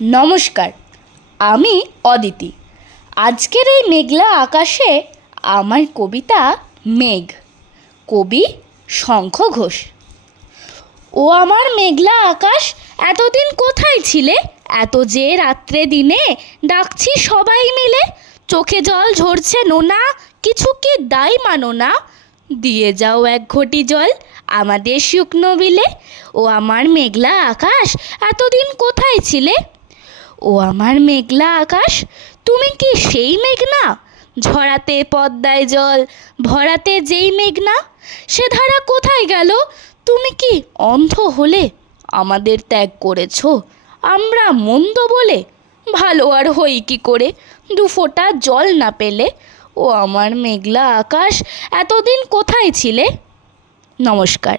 নমস্কার, আমি অদিতি। আজকের এই মেঘলা আকাশে আমার কবিতা মেঘ, কবি শঙ্খ ঘোষ। ও আমার মেঘলা আকাশ, এতদিন কোথায় ছিলে? এত যে রাত্রে দিনে ডাকছি সবাই মিলে। চোখে জল ঝরছে নোনা, কিছু কি দায় মানো না? দিয়ে যাও এক ঘটি জল আমাদের শুকনো বিলে। ও আমার মেঘলা আকাশ, এতদিন কোথায় ছিলে? ও আমার মেঘলা আকাশ, তুমি কি সেই মেঘ না? ঝরাতে পদ্মায় জল ভরাতে যেই মেঘ না, সে ধারা কোথায় গেল? তুমি কি অন্ধ হলে? আমাদের ত্যাগ করেছ আমরা মন্দ বলে? ভালো আর হই কি করে দুফোঁটা জল না পেলে? ও আমার মেঘলা আকাশ, এতদিন কোথায় ছিলে? নমস্কার।